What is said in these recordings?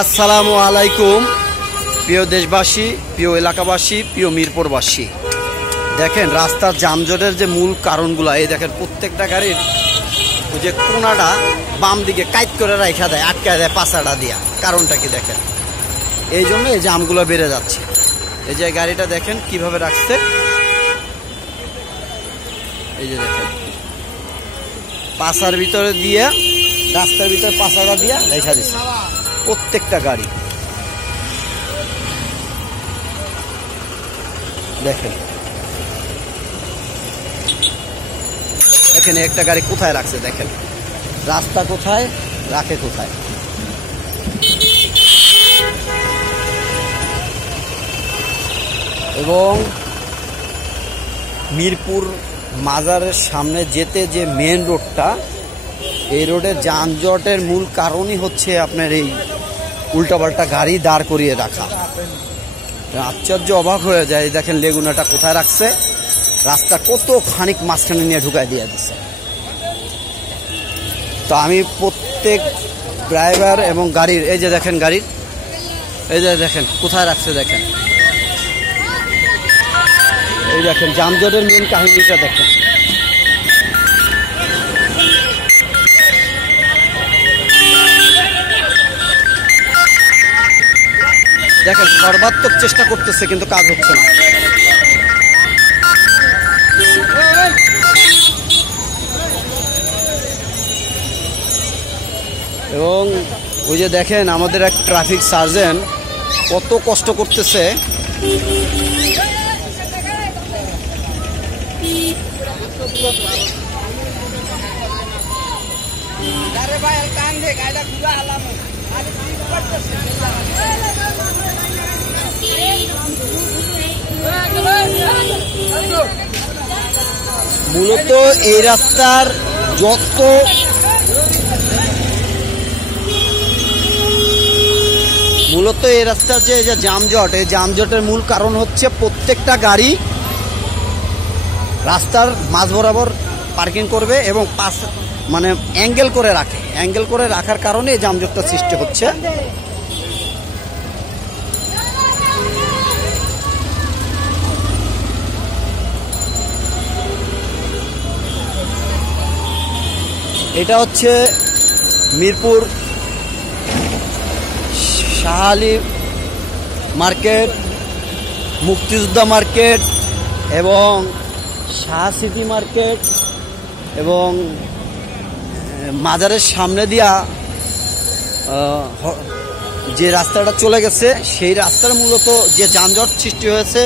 আসসালামু আলাইকুম প্রিয় দেশবাসী, প্রিয় এলাকাবাসী, প্রিয় মিরপুরবাসী। দেখেন রাস্তার যানজটের যে মূল কারণগুলো, এই দেখেন প্রত্যেকটা গাড়ির ওই যে কোনাটা বাম দিকে কাইট করে রাখা দেয়, আটকায় দেয় পাশাটা দিয়া। কারণটা কি দেখেন, এই জন্য এই জামগুলো বেড়ে যাচ্ছে। এই যে গাড়িটা দেখেন কিভাবে রাখছে, এই যে দেখেন পাশার ভিতরে দিয়ে, রাস্তার ভিতরে পাশাটা দিয়ে রেখা দিচ্ছে প্রত্যেকটা গাড়ি। দেখেন এখানে একটা গাড়ি কোথায় রাখছে, দেখেন রাস্তা কোথায় রাখে, কোথায়। এবং মিরপুর মাজারের সামনে যেতে যে মেন রোডটা, এই রোডের যানজটের মূল কারণই হচ্ছে আপনার এই উল্টাপাল্টা গাড়ি দাঁড় করিয়ে রাখা। আশ্চর্য অবাক হয়ে যায়, দেখেন লেগুনাটা কোথায় রাখছে, রাস্তা কত খানিক মাঝখানে নিয়ে ঢুকাই দিয়ে দিচ্ছে। তো আমি প্রত্যেক ড্রাইভার এবং গাড়ির, এই যে দেখেন গাড়ির, এই যে দেখেন কোথায় রাখছে, দেখেন এই দেখেন যানজটের মেন কাহিনীটা দেখেন। দেখেন সর্বাত্মক চেষ্টা করতেছে কিন্তু কাজ হচ্ছে না। এবং ওই যে দেখেন আমাদের এক ট্রাফিক সার্জেন্ট কত কষ্ট করতেছে। মূলত এই রাস্তার যত এই রাস্তার যে যানজট, এই যানজটের মূল কারণ হচ্ছে প্রত্যেকটা গাড়ি রাস্তার মাঝ বরাবর পার্কিং করবে এবং পাশ মানে অ্যাঙ্গেল করে রাখে। অ্যাঙ্গেল করে রাখার কারণে এই যানজটটা সৃষ্টি হচ্ছে। এটা হচ্ছে মিরপুর শাহালি মার্কেট, মুক্তিযোদ্ধা মার্কেট এবং শাহ সিটি মার্কেট এবং মাজারের সামনে দিয়া যে রাস্তাটা চলে গেছে, সেই রাস্তার মূলত যে যানজট সৃষ্টি হয়েছে,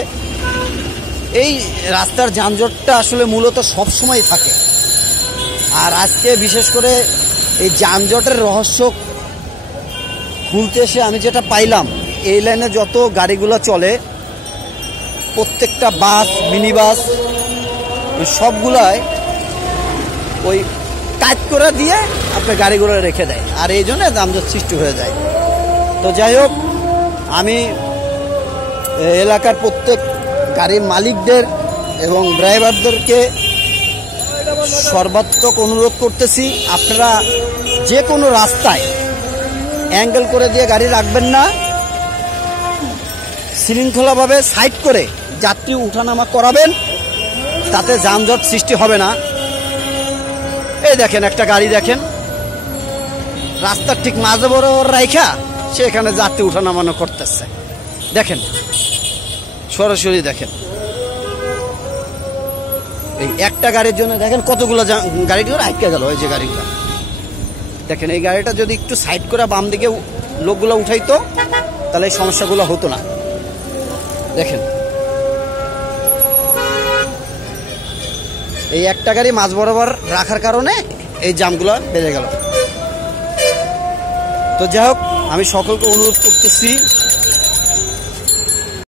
এই রাস্তার যানজটটা আসলে মূলত সবসময় থাকে। আর আজকে বিশেষ করে এই যানজটের রহস্য খুলতে এসে আমি যেটা পাইলাম, এই লাইনে যত গাড়িগুলো চলে প্রত্যেকটা বাস, মিনি বাস সবগুলাই ওই কাজ করে দিয়ে আপনার গাড়িগুলো রেখে দেয়, আর এই জন্য যানজট সৃষ্টি হয়ে যায়। তো যাই হোক, আমি এলাকার প্রত্যেক গাড়ির মালিকদের এবং ড্রাইভারদেরকে সর্বাত্মক অনুরোধ করতেছি, আপনারা যে কোনো রাস্তায় অ্যাঙ্গেল করে দিয়ে গাড়ি রাখবেন না, শৃঙ্খলাভাবে সাইড করে যাত্রী উঠানামা করাবেন, তাতে যানজট সৃষ্টি হবে না। এই দেখেন একটা গাড়ি, দেখেন রাস্তার ঠিক মাঝে বরাবর রাইখা সেখানে যাত্রী উঠানামানো করতেছে। দেখেন সরাসরি দেখেন এই একটা গাড়ির জন্য দেখেন কতগুলো গাড়িগুলো আটকে গেল। এই যে গাড়িটা দেখেন, এই গাড়িটা যদি একটু সাইড করে বাম দিকে লোকগুলো উঠাইতো তাহলে এই সমস্যাগুলো হতো না। দেখেন এই একটা গাড়ি মাঝ বরাবর রাখার কারণে এই জামগুলো বেড়ে গেল। তো যাই হোক, আমি সকলকে অনুরোধ করতেছি